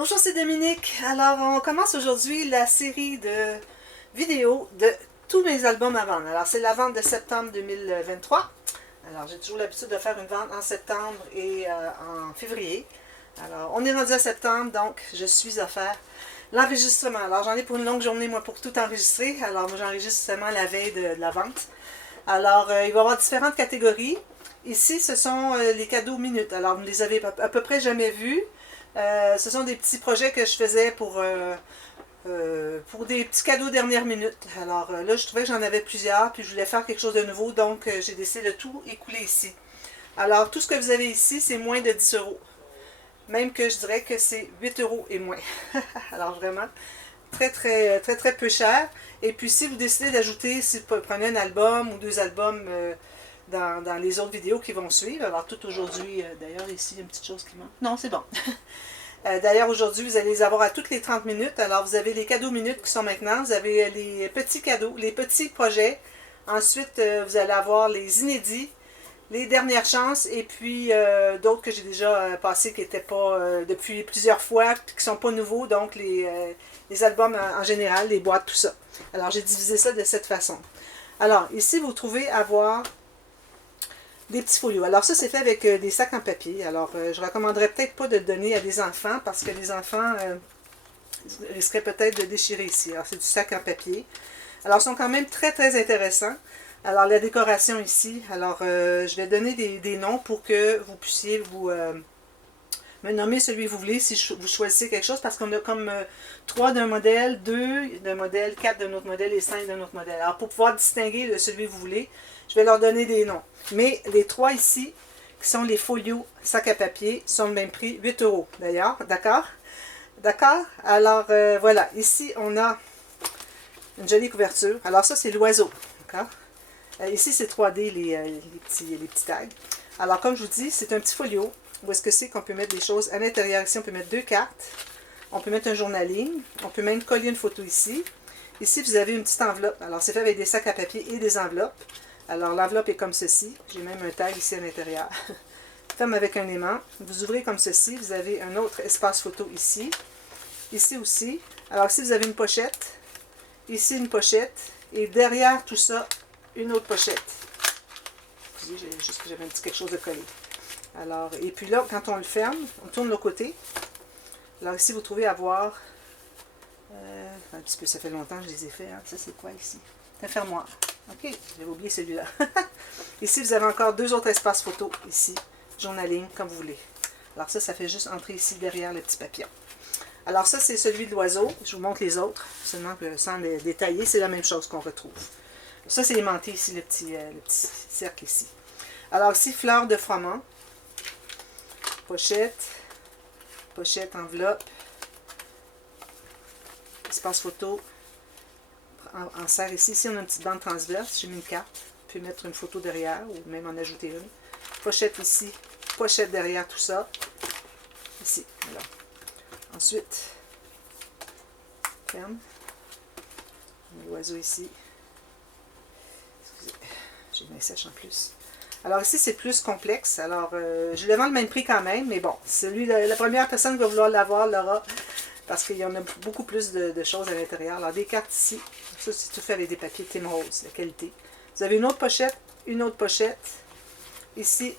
Bonjour, c'est Dominique. Alors, on commence aujourd'hui la série de vidéos de tous mes albums à vendre. Alors, c'est la vente de septembre 2023. Alors, j'ai toujours l'habitude de faire une vente en septembre et en février. Alors, on est rendu à septembre, donc je suis à faire l'enregistrement. Alors, j'en ai pour une longue journée, moi, pour tout enregistrer. Alors, moi, j'enregistre seulement la veille de la vente. Alors, il va y avoir différentes catégories. Ici, ce sont les cadeaux minutes. Alors, vous ne les avez à peu près jamais vus. Ce sont des petits projets que je faisais pour des petits cadeaux dernière minute. Alors là, je trouvais que j'en avais plusieurs, puis je voulais faire quelque chose de nouveau, donc j'ai décidé de tout écouler ici. Alors, tout ce que vous avez ici, c'est moins de 10 euros. Même que je dirais que c'est 8 euros et moins. Alors vraiment, très peu cher. Et puis si vous décidez d'ajouter, si vous prenez un album ou deux albums dans les autres vidéos qui vont suivre, alors tout aujourd'hui, d'ailleurs ici, il y a une petite chose qui manque. Non, c'est bon. D'ailleurs, aujourd'hui, vous allez les avoir à toutes les 30 minutes. Alors, vous avez les cadeaux minutes qui sont maintenant. Vous avez les petits cadeaux, les petits projets. Ensuite, vous allez avoir les inédits, les dernières chances, et puis d'autres que j'ai déjà passés qui n'étaient pas depuis plusieurs fois, qui ne sont pas nouveaux, donc les albums en général, les boîtes, tout ça. Alors, j'ai divisé ça de cette façon. Alors, ici, vous trouvez avoir des petits folios. Alors ça, c'est fait avec des sacs en papier. Alors, je ne recommanderais peut-être pas de le donner à des enfants parce que les enfants risqueraient peut-être de déchirer ici. Alors, c'est du sac en papier. Alors, ils sont quand même très intéressants. Alors, la décoration ici. Alors, je vais donner des noms pour que vous puissiez me nommer celui que vous voulez si vous choisissez quelque chose parce qu'on a comme 3 d'un modèle, 2 d'un modèle, 4 d'un autre modèle et 5 d'un autre modèle. Alors, pour pouvoir distinguer celui que vous voulez, je vais leur donner des noms. Mais les 3 ici, qui sont les folios sac à papier, sont le même prix, 8 euros d'ailleurs, d'accord? D'accord? Alors, voilà, ici, on a une jolie couverture. Alors ça, c'est l'oiseau, d'accord? Ici, c'est 3D, les petits tags. Alors, comme je vous dis, c'est un petit folio. Où est-ce que c'est qu'on peut mettre des choses à l'intérieur? Ici, on peut mettre 2 cartes. On peut mettre un journaling. On peut même coller une photo ici. Ici, vous avez une petite enveloppe. Alors, c'est fait avec des sacs à papier et des enveloppes. Alors, l'enveloppe est comme ceci. J'ai même un tag ici à l'intérieur. Ferme avec un aimant. Vous ouvrez comme ceci. Vous avez un autre espace photo ici. Ici aussi. Alors, ici, vous avez une pochette. Ici, une pochette. Et derrière tout ça, une autre pochette. Excusez, juste que j'avais un petit quelque chose de collé. Alors, et puis là, quand on le ferme, on tourne le côté. Alors ici, vous trouvez avoir... un petit peu, ça fait longtemps que je les ai faits. Hein. Ça, c'est quoi ici? C'est un fermoir. OK, j'avais oublié celui-là. Ici, vous avez encore 2 autres espaces photo. Ici, journaling, comme vous voulez. Alors ça fait juste entrer ici derrière le petit papillon. Alors ça, c'est celui de l'oiseau. Je vous montre les autres, seulement que sans les détailler, c'est la même chose qu'on retrouve. Ça, c'est aimanté ici, le petit cercle ici. Alors ici, fleur de froment. Pochette, enveloppe, espace photo, en serre ici. Ici, on a une petite bande transverse, j'ai mis une carte. Vous pouvez mettre une photo derrière ou même en ajouter une. Pochette ici, pochette derrière tout ça. Ici, voilà. Ensuite, ferme. L'oiseau ici. Excusez, j'ai une main sèche en plus. Alors ici, c'est plus complexe. Alors, je le vends le même prix quand même, mais bon, la première personne qui va vouloir l'avoir l'aura, parce qu'il y en a beaucoup plus de choses à l'intérieur. Alors, des cartes ici. Ça, c'est tout fait avec des papiers Tim Rose, de qualité. Vous avez une autre pochette. Ici,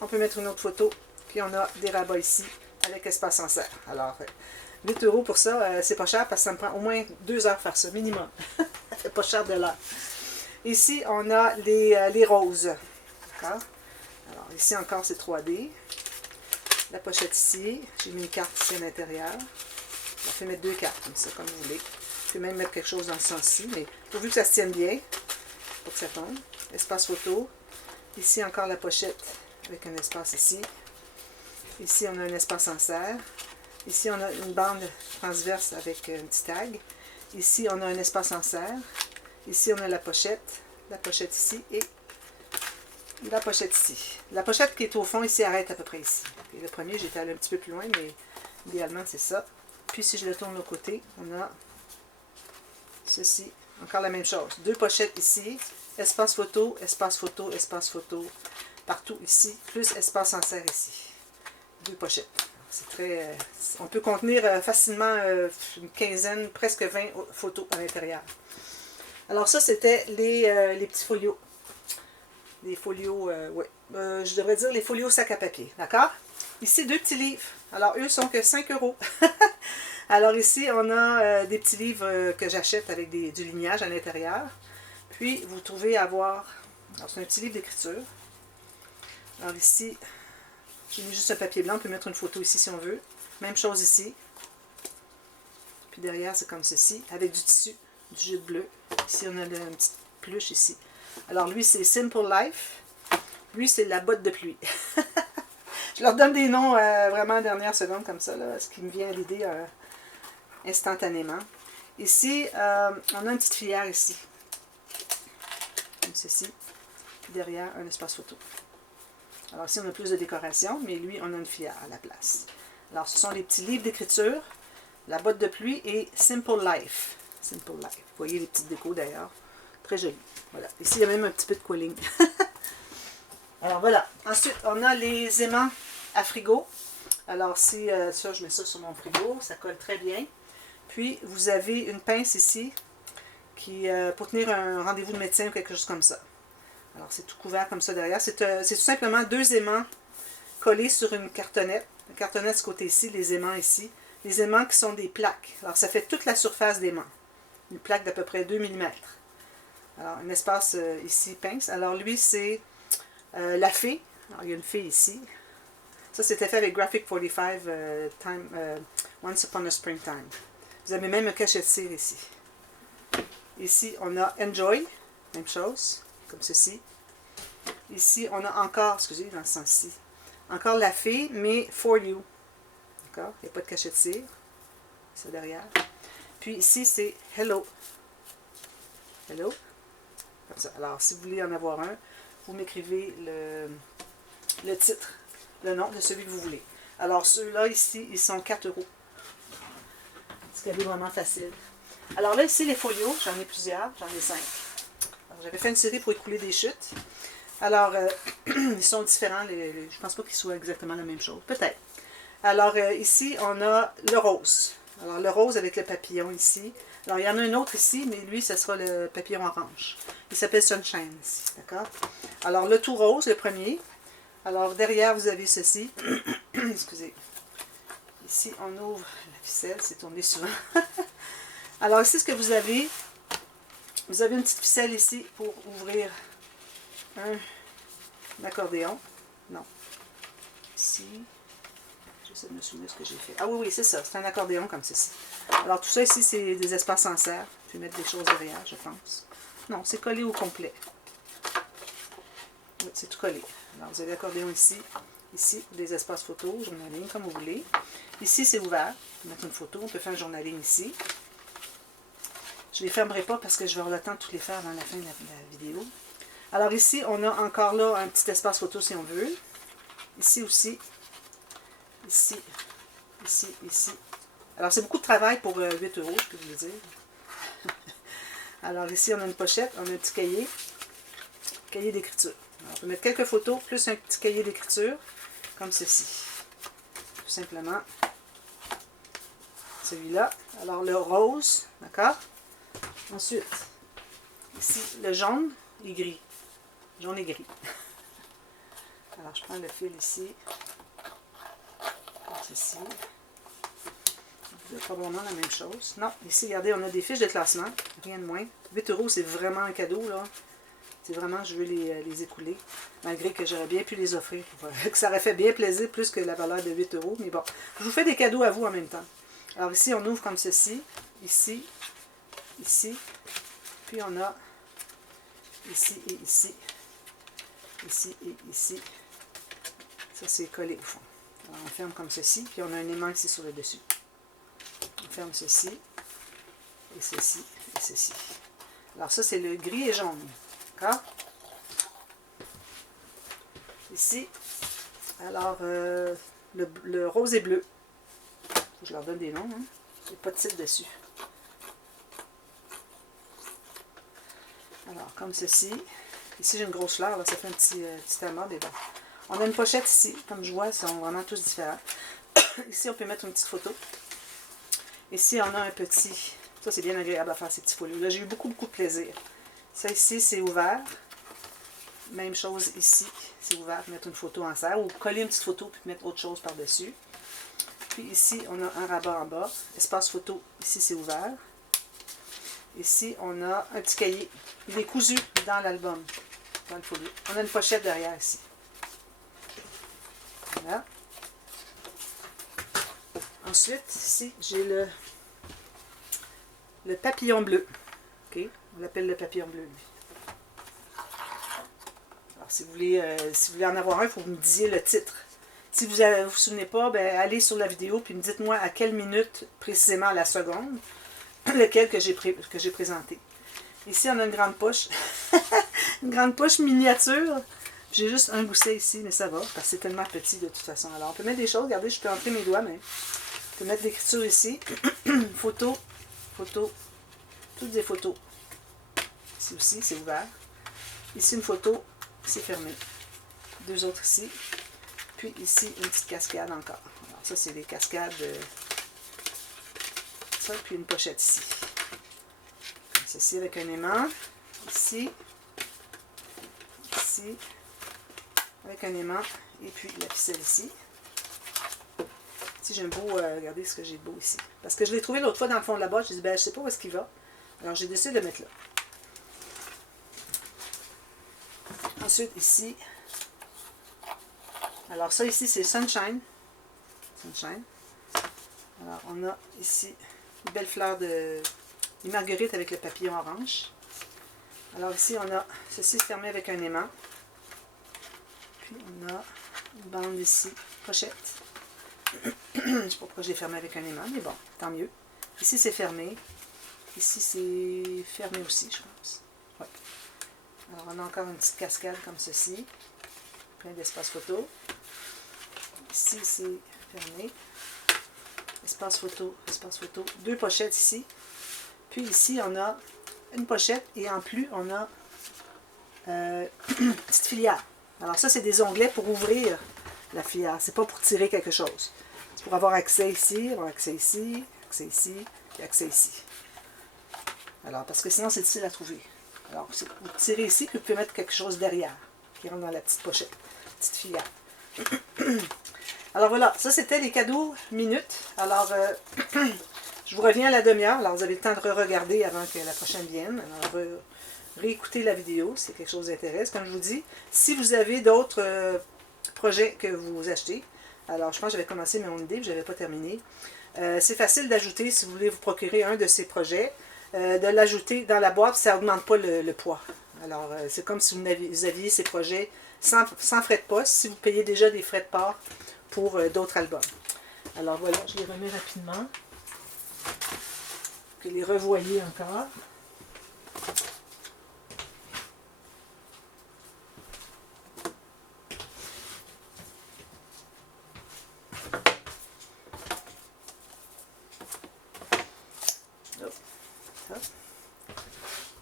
on peut mettre une autre photo. Puis, on a des rabats ici, avec espace en serre. Alors, 8 euros pour ça, c'est pas cher, parce que ça me prend au moins 2 heures faire ça, minimum. Ça fait pas cher de l'heure. Ici, on a les roses. Alors, ici encore, c'est 3D. La pochette ici. J'ai mis une carte ici à l'intérieur. On peut mettre 2 cartes, comme ça, comme vous voulez. Vous pouvez même mettre quelque chose dans ce sens-ci, mais pourvu que ça se tienne bien, pour que ça tombe. Espace photo. Ici, encore la pochette, avec un espace ici. Ici, on a un espace en serre. Ici, on a une bande transverse avec un petit tag. Ici, on a un espace en serre. Ici, on a la pochette ici et la pochette ici. La pochette qui est au fond ici arrête à peu près ici. Et le premier, j'étais allé un petit peu plus loin, mais idéalement, c'est ça. Puis, si je le tourne de l'autre côté, on a ceci. Encore la même chose. 2 pochettes ici. Espace photo, espace photo, espace photo. Partout ici. Plus espace en serre ici. 2 pochettes. C'est très... on peut contenir facilement une quinzaine, presque 20 photos à l'intérieur. Alors ça, c'était les petits folios. Les folios, oui. Je devrais dire les folios sac à papier, d'accord? Ici, 2 petits livres. Alors, eux sont que 5 €. Alors ici, on a des petits livres que j'achète avec du lignage à l'intérieur. Puis, vous trouvez à voir... Alors, c'est un petit livre d'écriture. Alors ici, j'ai mis juste un papier blanc. On peut mettre une photo ici si on veut. Même chose ici. Puis derrière, c'est comme ceci, avec du tissu, du jute bleu. Ici, on a une petite peluche ici. Alors lui, c'est Simple Life. Lui, c'est la botte de pluie. Je leur donne des noms vraiment à la dernière seconde comme ça, là, ce qui me vient à l'idée instantanément. Ici, on a une petite filière ici. Comme ceci. Derrière, un espace photo. Alors ici, on a plus de décoration, mais lui, on a une filière à la place. Alors, ce sont les petits livres d'écriture, la botte de pluie et Simple Life. Simple Life. Vous voyez les petites décos d'ailleurs. Très joli. Voilà. Ici, il y a même un petit peu de quilling. Alors voilà. Ensuite, on a les aimants à frigo. Alors, si ça, je mets ça sur mon frigo, ça colle très bien. Puis, vous avez une pince ici qui pour tenir un rendez-vous de médecin ou quelque chose comme ça. Alors, c'est tout couvert comme ça derrière. C'est tout simplement 2 aimants collés sur une cartonnette. La cartonnette, ce côté-ci, les aimants ici. Les aimants qui sont des plaques. Alors, ça fait toute la surface d'aimant. Une plaque d'à peu près 2 mm. Alors, un espace ici, pince. Alors, lui, c'est la fée. Alors, il y a une fée ici. Ça, c'était fait avec Graphic 45 Once Upon a Springtime. Vous avez même un cachet de cire ici. Ici, on a Enjoy. Même chose, comme ceci. Ici, on a encore, excusez, dans ce sens-ci, encore la fée, mais For You. D'accord? Il n'y a pas de cachet de cire. C'est derrière. Puis ici, c'est Hello. Hello. Comme ça. Alors, si vous voulez en avoir un, vous m'écrivez le titre, le nom de celui que vous voulez. Alors, ceux-là, ici, ils sont 4 €. C'est vraiment facile. Alors là, ici, les folios, j'en ai plusieurs, j'en ai 5. J'avais fait une série pour écouler des chutes. Alors, ils sont différents. Je ne pense pas qu'ils soient exactement la même chose. Peut-être. Alors, ici, on a le rose. Alors, le rose avec le papillon ici. Alors, il y en a un autre ici, mais lui, ce sera le papillon orange. Il s'appelle Sunshine ici, d'accord? Alors, le tout rose, le premier. Alors, derrière, vous avez ceci. Excusez. Ici, on ouvre la ficelle. C'est tourné souvent. Alors, ici, ce que vous avez une petite ficelle ici pour ouvrir un accordéon. Non. Ici. J'essaie de me souvenir ce que j'ai fait. Ah oui, oui, c'est ça. C'est un accordéon comme ceci. Alors, tout ça ici, c'est des espaces en serre. Je vais mettre des choses derrière, je pense. Non, c'est collé au complet. Oui, c'est tout collé. Alors, vous avez l'accordéon ici. Ici, des espaces photo, journaling, comme vous voulez. Ici, c'est ouvert. On peut mettre une photo. On peut faire un journaling ici. Je ne les fermerai pas parce que je vais avoir le temps de toutes les faire avant la fin de la vidéo. Alors ici, on a encore là un petit espace photo si on veut. Ici aussi. Ici. Ici. Ici. Alors c'est beaucoup de travail pour 8 €, je peux vous le dire. Alors ici, on a une pochette, on a un petit cahier. Cahier d'écriture. On peut mettre quelques photos plus un petit cahier d'écriture comme ceci. Tout simplement. Celui-là. Alors le rose, d'accord? Ensuite, ici, le jaune et gris. Jaune et gris. Alors, je prends le fil ici. Comme ceci. C'est probablement la même chose. Non, ici, regardez, on a des fiches de classement. Rien de moins. 8 €, c'est vraiment un cadeau, là. C'est vraiment, je veux les écouler. Malgré que j'aurais bien pu les offrir. Que ça aurait fait bien plaisir plus que la valeur de 8 €. Mais bon, je vous fais des cadeaux à vous en même temps. Alors ici, on ouvre comme ceci. Ici. Ici. Puis on a ici et ici. Ici et ici. Ça, c'est collé au fond. Alors, on ferme comme ceci. Puis on a un aimant ici sur le dessus. On ferme ceci. Et ceci. Et ceci. Alors ça, c'est le gris et jaune. D'accord? Ici. Alors, le rose et bleu. Je leur donne des noms. Hein? Il n'y a pas de titre dessus. Alors, comme ceci. Ici, j'ai une grosse fleur. Là, ça fait un petit amas. Mais bon. On a une pochette ici. Comme je vois, ils sont vraiment tous différents. Ici, on peut mettre une petite photo. Ici, on a un petit... Ça, c'est bien agréable à faire ces petits folios. Là, j'ai eu beaucoup de plaisir. Ça, ici, c'est ouvert. Même chose ici, c'est ouvert. Mettre une photo en serre ou coller une petite photo puis mettre autre chose par-dessus. Puis ici, on a un rabat en bas. Espace photo, ici, c'est ouvert. Ici, on a un petit cahier. Il est cousu dans l'album, dans le folio. On a une pochette derrière ici. Voilà. Ensuite, ici, j'ai le papillon bleu. Okay? On l'appelle le papillon bleu, lui. Alors, si vous voulez en avoir un, il faut que vous me disiez le titre. Si vous ne vous souvenez pas, ben, allez sur la vidéo puis me dites-moi à quelle minute, précisément à la seconde, lequel que j'ai présenté. Ici, on a une grande poche. Une grande poche miniature. J'ai juste un gousset ici, mais ça va, parce que c'est tellement petit de toute façon. Alors, on peut mettre des choses. Regardez, je peux entrer mes doigts, mais on peut mettre l'écriture ici. Photo, photo, toutes des photos. Ici aussi, c'est ouvert. Ici, une photo, c'est fermé. Deux autres ici. Puis ici, une petite cascade encore. Alors, ça, c'est des cascades. Ça, puis une pochette ici. Comme ceci, avec un aimant. Ici. Ici. Avec un aimant. Et puis la ficelle ici. Ici, j'ai un beau... regardez ce que j'ai de beau ici. Parce que je l'ai trouvé l'autre fois dans le fond de la boîte. Je me dit, ben, je sais pas où est-ce qu'il va. Alors, j'ai décidé de le mettre là. Ensuite, ici... Alors, ça ici, c'est Sunshine. Sunshine. Alors, on a ici une belle fleur de marguerite avec le papillon orange. Alors, ici, on a ceci fermé avec un aimant. Puis, on a une bande ici, pochette. Je ne sais pas pourquoi j'ai fermé avec un aimant, mais bon, tant mieux. Ici, c'est fermé. Ici, c'est fermé aussi, je pense. Ouais. Alors, on a encore une petite cascade comme ceci. Plein d'espace photo. Ici, c'est fermé. Espace photo, espace photo. Deux pochettes ici. Puis ici, on a une pochette et en plus, on a une petite filière. Alors ça, c'est des onglets pour ouvrir la filière. C'est pas pour tirer quelque chose. C'est pour avoir accès ici, accès ici, accès ici, et accès ici. Alors, parce que sinon, c'est difficile à trouver. Alors, vous tirez ici, puis vous pouvez mettre quelque chose derrière, qui rentre dans la petite pochette, petite filière. Alors voilà, ça c'était les cadeaux minutes. Alors, je vous reviens à la demi-heure. Alors, vous avez le temps de re-regarder avant que la prochaine vienne. Alors, réécouter la vidéo, c'est quelque chose d'intéressant. Comme je vous dis, si vous avez d'autres projets que vous achetez, alors je pense que j'avais commencé mon idée, je n'avais pas terminé. C'est facile d'ajouter, si vous voulez vous procurer un de ces projets, de l'ajouter dans la boîte, ça n'augmente pas le poids. Alors, c'est comme si vous aviez ces projets sans frais de poste, si vous payez déjà des frais de port pour d'autres albums. Alors voilà, je les remets rapidement. Vous les revoyez encore.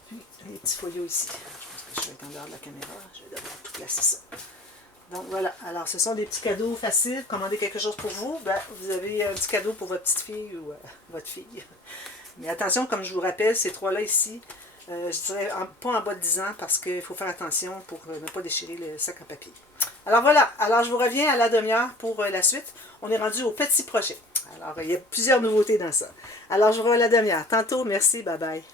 Puis les petits folios ici. Je pense que je vais être en dehors de la caméra. Je vais devoir tout placer ça. Donc voilà, alors ce sont des petits cadeaux faciles. Commandez quelque chose pour vous, ben, vous avez un petit cadeau pour votre petite fille ou votre fille. Mais attention, comme je vous rappelle, ces trois-là ici, je dirais pas en bas de 10 ans parce qu'il faut faire attention pour ne pas déchirer le sac en papier. Alors voilà, alors je vous reviens à la demi-heure pour la suite. On est rendu au petit projet. Alors il y a plusieurs nouveautés dans ça. Alors je vous revois à la demi-heure. Tantôt, merci, bye bye.